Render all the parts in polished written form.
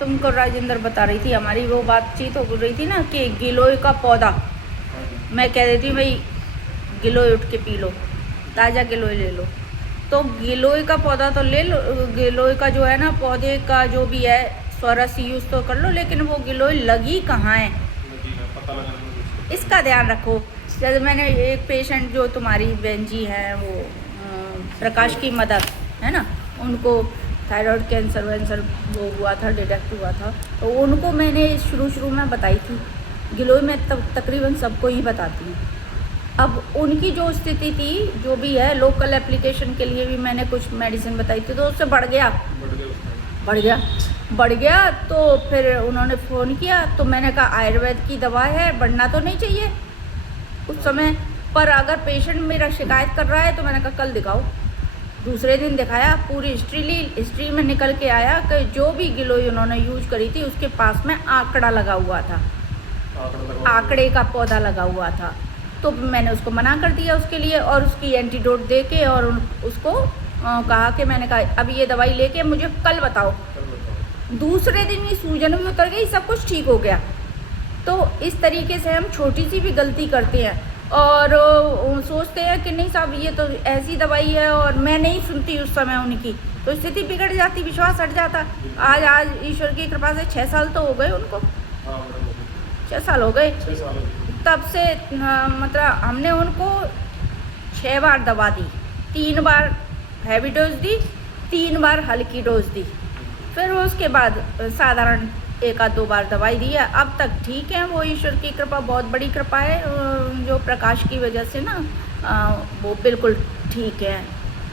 तुमको राजेंद्र बता रही थी, हमारी वो बातचीत हो रही थी ना कि गिलोय का पौधा, मैं कह रही थी भाई गिलोय उठ के पी लो, ताज़ा गिलोय ले लो। तो गिलोय का पौधा तो ले लो, गिलोय का जो है ना पौधे का जो भी है स्वरस यूज़ तो कर लो, लेकिन वो गिलोय लगी कहाँ है इसका ध्यान रखो। जैसे मैंने एक पेशेंट जो तुम्हारी बहन जी हैं वो प्रकाश की मदर है ना, उनको थायराइड कैंसर वैंसर वो हुआ था, डिटेक्ट हुआ था, तो उनको मैंने शुरू में बताई थी गिलोय में, तकरीबन सबको ही बताती हूँ। अब उनकी जो स्थिति थी जो भी है, लोकल एप्लीकेशन के लिए भी मैंने कुछ मेडिसिन बताई थी, तो उससे बढ़ गया। तो फिर उन्होंने फ़ोन किया, तो मैंने कहा आयुर्वेद की दवा है, बढ़ना तो नहीं चाहिए उस समय पर। अगर पेशेंट मेरा शिकायत कर रहा है तो मैंने कहा कल दिखाओ। दूसरे दिन दिखाया, पूरी हिस्ट्री में निकल के आया कि जो भी गिलोय उन्होंने यूज करी थी उसके पास में आंकड़ा लगा हुआ था, आंकड़े का पौधा लगा हुआ था। तो मैंने उसको मना कर दिया उसके लिए, और उसकी एंटीडोट दे के और उसको कहा कि मैंने कहा अब ये दवाई लेके मुझे कल बताओ। दूसरे दिन ही सूजन भी उतर गई, सब कुछ ठीक हो गया। तो इस तरीके से हम छोटी सी भी गलती करते हैं और सोचते हैं कि नहीं साहब ये तो ऐसी दवाई है, और मैं नहीं सुनती उस समय उनकी, तो स्थिति बिगड़ जाती, विश्वास हट जाता। आज ईश्वर की कृपा से 6 साल तो हो गए उनको, 6 साल हो गए तब से। मतलब हमने उनको 6 बार दवा दी, 3 बार हैवी डोज दी, 3 बार हल्की डोज दी, फिर उसके बाद साधारण 1-2 बार दवाई दी है। अब तक ठीक है, वो ईश्वर की कृपा, बहुत बड़ी कृपा है जो प्रकाश की वजह से ना वो बिल्कुल ठीक है।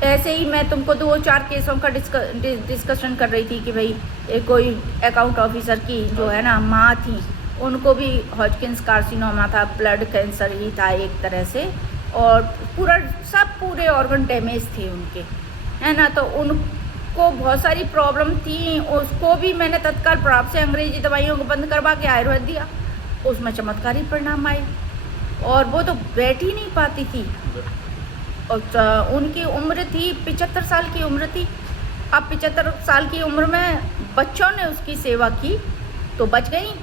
ऐसे ही मैं तुमको 2-4 केसों का डिस्कशन कर रही थी कि भाई एक कोई अकाउंट ऑफिसर की जो है ना माँ थी, उनको भी हॉजकिंस कार्सिनोमा था, ब्लड कैंसर ही था एक तरह से, और पूरे ऑर्गन डैमेज थे उनके, है ना। तो उनको बहुत सारी प्रॉब्लम थी, उसको भी मैंने तत्काल प्रभाव से अंग्रेजी दवाइयों को बंद करवा के आयुर्वेद दिया, उसमें चमत्कारी परिणाम आए, और वो तो बैठ ही नहीं पाती थी। और उनकी उम्र थी 75 साल की उम्र थी। अब 75 साल की उम्र में बच्चों ने उसकी सेवा की तो बच गई,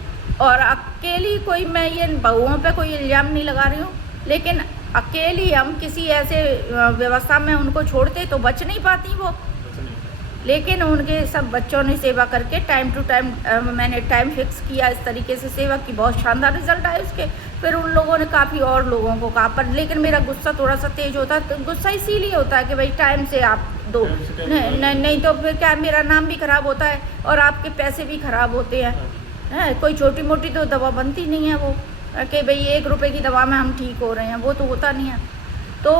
और अकेली कोई, मैं ये बहुओं पे कोई इल्ज़ाम नहीं लगा रही हूँ, लेकिन अकेली हम किसी ऐसे व्यवस्था में उनको छोड़ते तो बच नहीं पाती वो, लेकिन उनके सब बच्चों ने सेवा करके टाइम टू टाइम, मैंने टाइम फिक्स किया, इस तरीके से सेवा की, बहुत शानदार रिजल्ट आए उसके। फिर उन लोगों ने काफ़ी और लोगों को कहा, पर लेकिन मेरा गुस्सा थोड़ा सा तेज होता है, तो गुस्सा इसीलिए होता है कि भाई टाइम से आप दो, नहीं तो फिर क्या, मेरा नाम भी ख़राब होता है और आपके पैसे भी ख़राब होते हैं। कोई छोटी मोटी तो दवा बनती नहीं है वो कि भाई 1 रुपये की दवा में हम ठीक हो रहे हैं, वो तो होता नहीं है। तो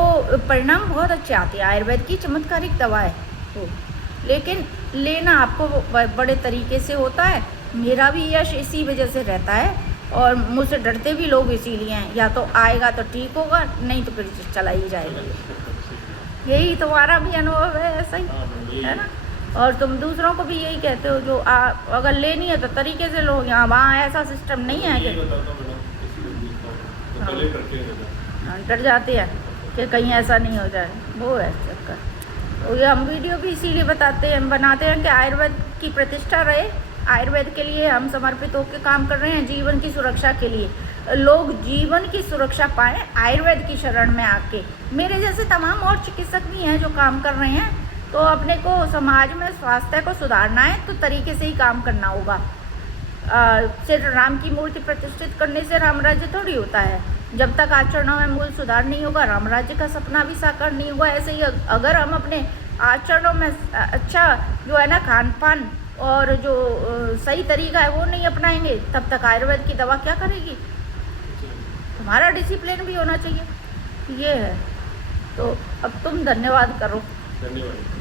परिणाम बहुत अच्छे आते हैं, आयुर्वेद की चमत्कारिक दवा है वो, लेकिन लेना आपको बड़े तरीके से होता है। मेरा भी यश इसी वजह से रहता है, और मुझसे डरते भी लोग इसीलिए हैं, या तो आएगा तो ठीक होगा, नहीं तो फिर चला ही जाएगा। यही तुम्हारा भी अनुभव है, ऐसा ही है ना। और तुम दूसरों को भी यही कहते हो, जो अगर लेनी है तो तरीके से लो, यहाँ वहाँ ऐसा सिस्टम नहीं है कि डर जाते हैं कि कहीं ऐसा नहीं हो जाए, वो है चक्कर। तो ये हम वीडियो भी इसीलिए बनाते हैं कि आयुर्वेद की प्रतिष्ठा रहे, आयुर्वेद के लिए हम समर्पित होकर काम कर रहे हैं, जीवन की सुरक्षा के लिए। लोग जीवन की सुरक्षा पाएँ आयुर्वेद की शरण में आके। मेरे जैसे तमाम और चिकित्सक भी हैं जो काम कर रहे हैं, तो अपने को समाज में स्वास्थ्य को सुधारना है तो तरीके से ही काम करना होगा। सिर्फ राम की मूर्ति प्रतिष्ठित करने से राम राज्य थोड़ी होता है। जब तक आचरणों में मूल सुधार नहीं होगा, राम राज्य का सपना भी साकार नहीं होगा। ऐसे ही अगर हम अपने आचरणों में अच्छा जो है ना खान पान और जो सही तरीका है वो नहीं अपनाएंगे, तब तक आयुर्वेद की दवा क्या करेगी। हमारा डिसिप्लिन भी होना चाहिए, ये है। तो अब तुम धन्यवाद करो। धन्यवाद।